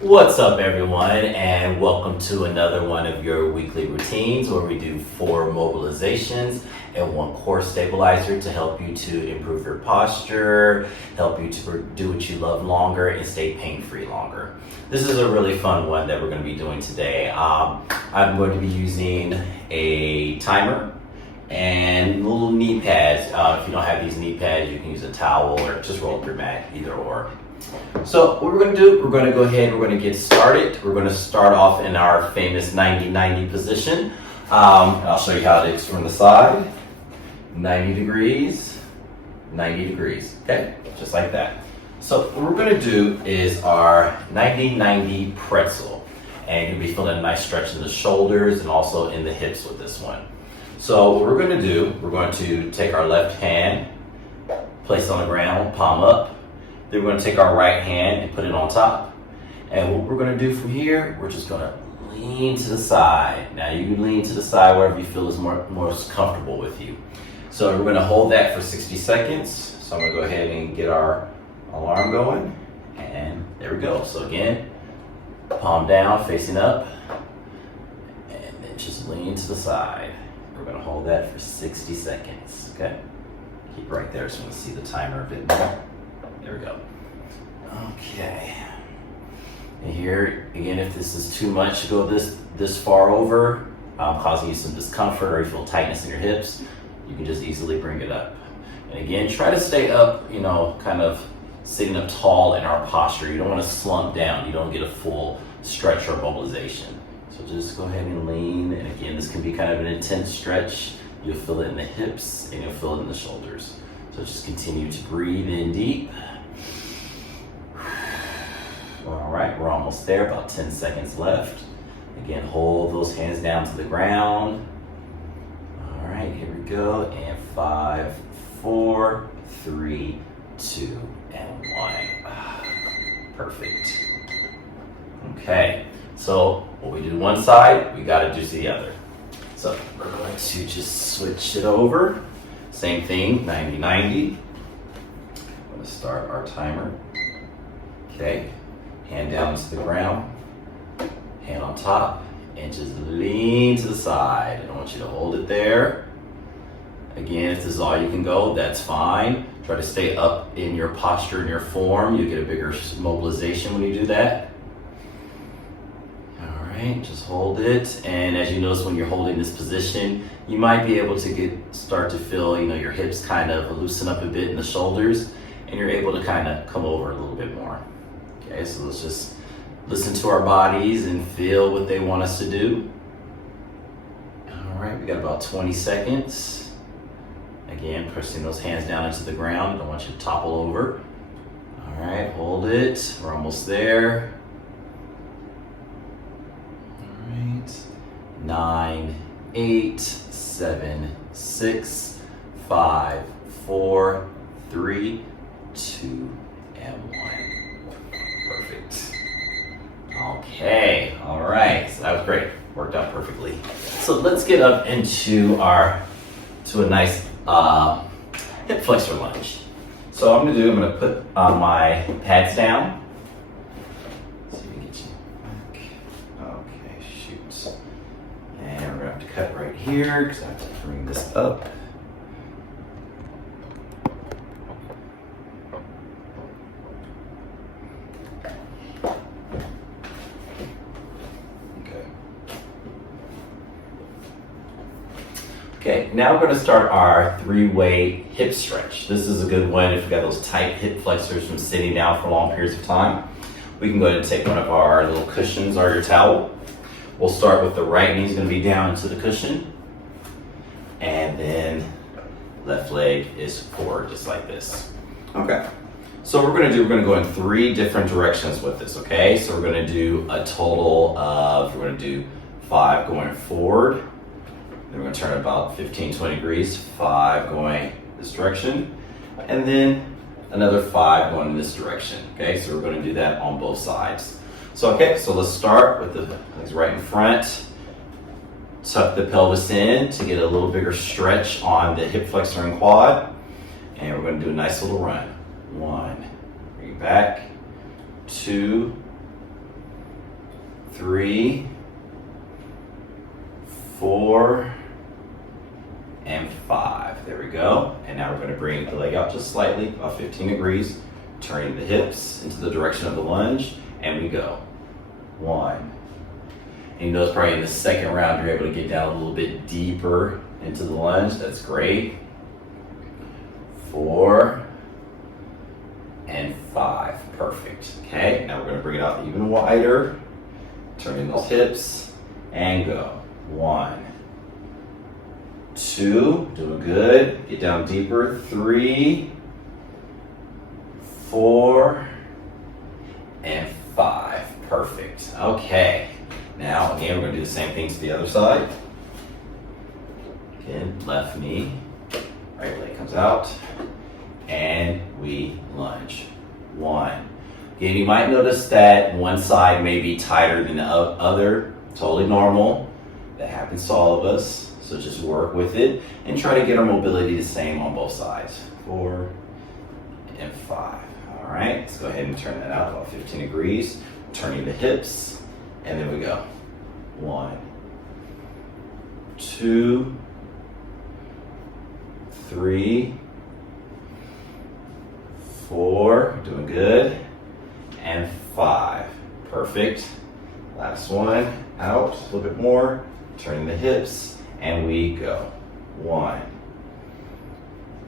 What's up, everyone, and welcome to another one of your weekly routines where we do 4 mobilizations and 1 core stabilizer to help you to improve your posture, help you to do what you love longer, and stay pain-free longer. This is a really fun one that we're going to be doing today. I'm going to be using a timer and little knee pads. If you don't have these knee pads, you can use a towel or just roll up your mat, either or. So what we're going to do, we're going to go ahead and we're going to get started. We're going to start off in our famous 90-90 position. I'll show you how it is from the side. 90 degrees, 90 degrees, okay? Just like that. So what we're going to do is our 90-90 pretzel. And you'll be feeling a nice stretch in the shoulders and also in the hips with this one. So what we're going to do, we're going to take our left hand, place it on the ground, palm up. Then we're going to take our right hand and put it on top. And what we're going to do from here, we're just going to lean to the side. Now you can lean to the side wherever you feel is most comfortable with you. So we're going to hold that for 60 seconds. So I'm going to go ahead and get our alarm going. And there we go. So again, palm down, facing up. And then just lean to the side. We're going to hold that for 60 seconds. Okay? Keep right there so you can see the timer a bit more. There we go. Okay. And here, again, if this is too much to go this far over, causing you some discomfort or you feel tightness in your hips, you can just easily bring it up. And again, try to stay up, kind of sitting up tall in our posture. You don't want to slump down. You don't get a full stretch or mobilization. So just go ahead and lean. And again, this can be kind of an intense stretch. You'll feel it in the hips and you'll feel it in the shoulders. So just continue to breathe in deep. All right, we're almost there, about 10 seconds left. Again, hold those hands down to the ground. All right, here we go. And 5, 4, 3, 2, and 1. Perfect. Okay, so when we do one side, we gotta do the other. So we're going to just switch it over. Same thing, 90-90. I'm gonna start our timer. Okay. Hand down to the ground, hand on top, and just lean to the side. I don't want you to hold it there. Again, if this is all you can go, that's fine. Try to stay up in your posture and your form. You'll get a bigger mobilization when you do that. All right, just hold it. And as you notice when you're holding this position, you might be able to start to feel, your hips kind of loosen up a bit in the shoulders, and you're able to kind of come over a little bit more. Okay, so let's just listen to our bodies and feel what they want us to do. All right, we got about 20 seconds. Again, pressing those hands down into the ground. Don't want you to topple over. All right, hold it. We're almost there. All right. 9, 8, 7, 6, 5, 4, 3, 2, and 1. Perfect. Okay, all right, so that was great. Worked out perfectly. So let's get up into a nice hip flexor lunge. So I'm gonna put my pads down. Let's see if we can get you back. Okay, shoot. And we're gonna have to cut right here because I have to bring this up. Okay, now we're going to start our 3-way hip stretch. This is a good one if you've got those tight hip flexors from sitting down for long periods of time. We can go ahead and take one of our little cushions or your towel. We'll start with the right knee is going to be down into the cushion. And then left leg is forward just like this. Okay, so what we're going to go in 3 different directions with this, okay? So we're going to do a total of, we're going to do 5 going forward. Then we're going to turn about 15-20 degrees, 5 going this direction, and then another 5 going in this direction. Okay, so we're going to do that on both sides. So let's start with the legs right in front. Tuck the pelvis in to get a little bigger stretch on the hip flexor and quad. And we're going to do a nice little run. 1, bring it back, 2, 3, 4, and 5. There we go. And now we're going to bring the leg out just slightly, about 15 degrees, turning the hips into the direction of the lunge, and we go. 1. And you notice probably in the second round, you're able to get down a little bit deeper into the lunge. That's great. 4 and 5. Perfect. Okay, now we're going to bring it out even wider, turning those hips, and go. 1, 2, doing good. Get down deeper. 3, 4, and 5. Perfect. Okay. Now, again, we're going to do the same thing to the other side. Again, left knee, right leg comes out, and we lunge. 1. Again, you might notice that one side may be tighter than the other. Totally normal. That happens to all of us. So just work with it and try to get our mobility the same on both sides. 4 and 5. All right, let's go ahead and turn that out about 15 degrees. Turning the hips, and then we go. 1, 2, 3, 4, doing good, and 5. Perfect. Last one, out, a little bit more, turning the hips, and we go. 1,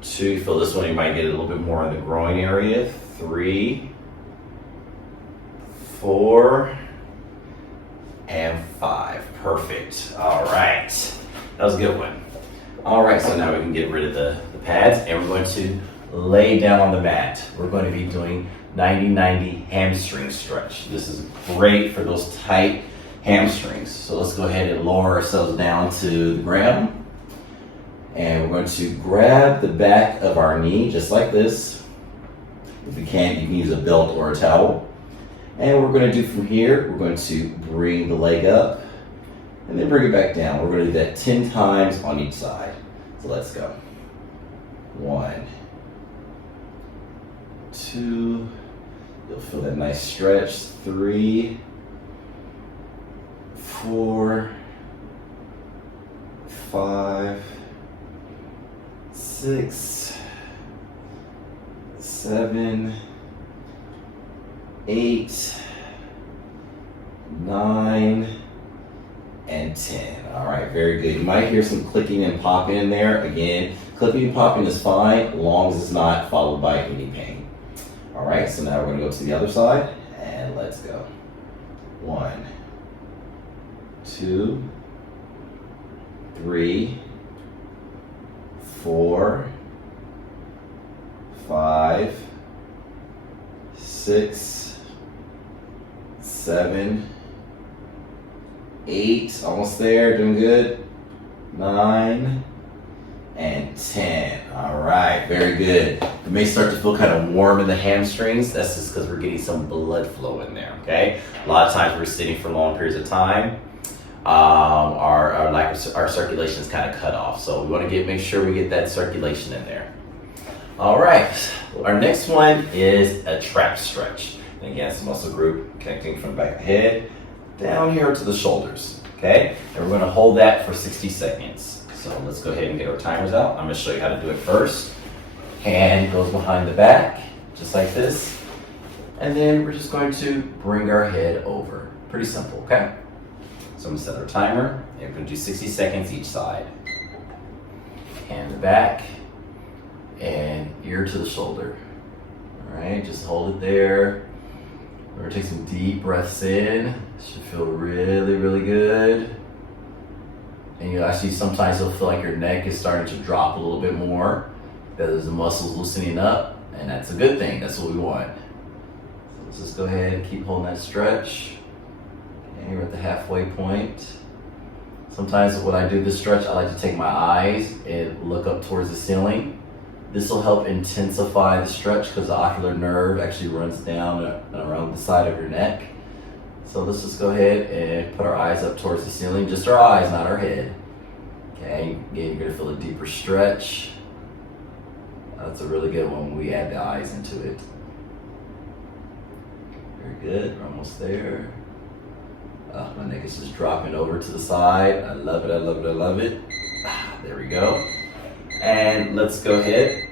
2, you feel this one, you might get a little bit more in the groin area. 3, 4, and 5. Perfect. All right. That was a good one. All right, so now we can get rid of the pads, and we're going to lay down on the mat. We're going to be doing 90-90 hamstring stretch. This is great for those tight hamstrings. So let's go ahead and lower ourselves down to the ground. And we're going to grab the back of our knee, just like this. If you can't, you can use a belt or a towel. And what we're going to do from here, we're going to bring the leg up and then bring it back down. We're going to do that 10 times on each side. So let's go. 1, 2, you'll feel that nice stretch. 3, 4, 5, 6, 7, 8, 9, and 10. All right, very good. You might hear some clicking and popping in there. Again, clicking and popping is fine, as long as it's not followed by any pain. All right, so now we're going to go to the other side, and let's go. 1, 2, 3, 4, 5, 6, 7, 8, almost there, doing good. 9, and 10. All right, very good. You may start to feel kind of warm in the hamstrings. That's just because we're getting some blood flow in there, okay? A lot of times we're sitting for long periods of time. Our circulation is kind of cut off. So we want to make sure we get that circulation in there. All right, our next one is a trap stretch. And again, it's a muscle group connecting from the back of the head down here to the shoulders, okay? And we're going to hold that for 60 seconds. So let's go ahead and get our timers out. I'm going to show you how to do it first. Hand goes behind the back, just like this. And then we're just going to bring our head over. Pretty simple, okay? So I'm going to set our timer, and we're going to do 60 seconds each side. Hand to the back, and ear to the shoulder. All right, just hold it there. We're going to take some deep breaths in. Should feel really, really good. And you actually sometimes you'll feel like your neck is starting to drop a little bit more because the muscles loosening up, and that's a good thing. That's what we want. So let's just go ahead and keep holding that stretch. Okay, we're at the halfway point. Sometimes when I do this stretch, I like to take my eyes and look up towards the ceiling. This will help intensify the stretch because the ocular nerve actually runs down around the side of your neck. So let's just go ahead and put our eyes up towards the ceiling, just our eyes, not our head. Okay, again, you're gonna feel a deeper stretch. That's a really good one when we add the eyes into it. Very good, we're almost there. My neck is just dropping over to the side. I love it, I love it, I love it. There we go. And let's go ahead.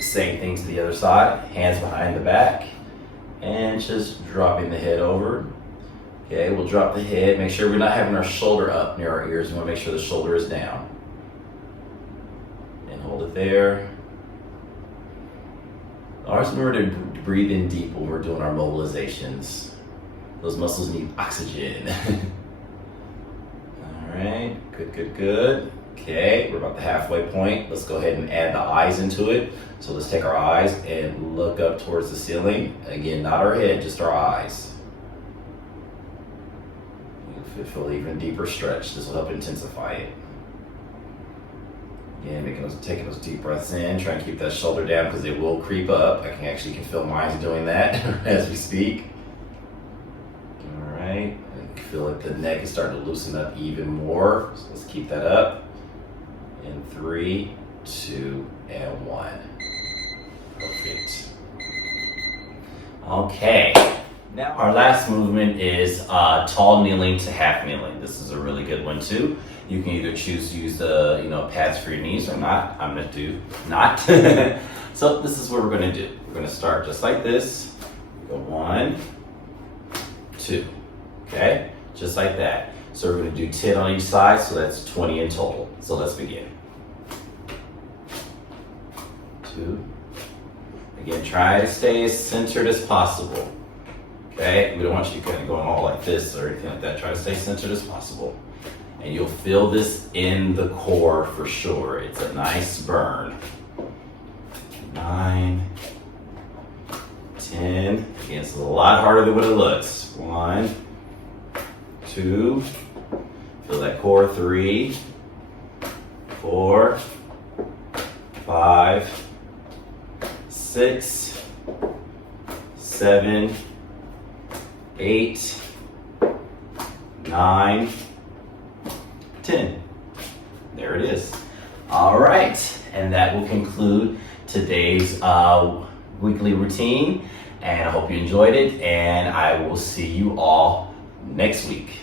Same thing to the other side. Hands behind the back. And just dropping the head over. Okay, we'll drop the head. Make sure we're not having our shoulder up near our ears. We want to make sure the shoulder is down. And hold it there. Always remember to breathe in deep when we're doing our mobilizations. Those muscles need oxygen. All right, good, good, good. Okay, we're about the halfway point. Let's go ahead and add the eyes into it. So let's take our eyes and look up towards the ceiling. Again, not our head, just our eyes. Feel even deeper stretch. This will help intensify it. Again, taking those deep breaths in. Try and keep that shoulder down because it will creep up. I can actually feel mine doing that as we speak. All right. I feel like the neck is starting to loosen up even more. So let's keep that up. In 3, 2, and 1. Perfect. Okay. Now our last movement is tall kneeling to half kneeling. This is a really good one too. You can either choose to use the pads for your knees or not. I'm gonna do not. So this is what we're gonna do. We're gonna start just like this. Go 1, 2. Okay, just like that. So we're gonna do 10 on each side, so that's 20 in total. So let's begin. 2. Again, try to stay as centered as possible. Okay, we don't want you kind of going all like this or anything like that. Try to stay centered as possible. And you'll feel this in the core for sure. It's a nice burn. 9, 10. Again, it's a lot harder than what it looks. 1, 2. Feel that core. 3, 4, 5, 6, 7, 8, 9, 10. There it is. All right, and that will conclude today's weekly routine. And I hope you enjoyed it, and I will see you all next week.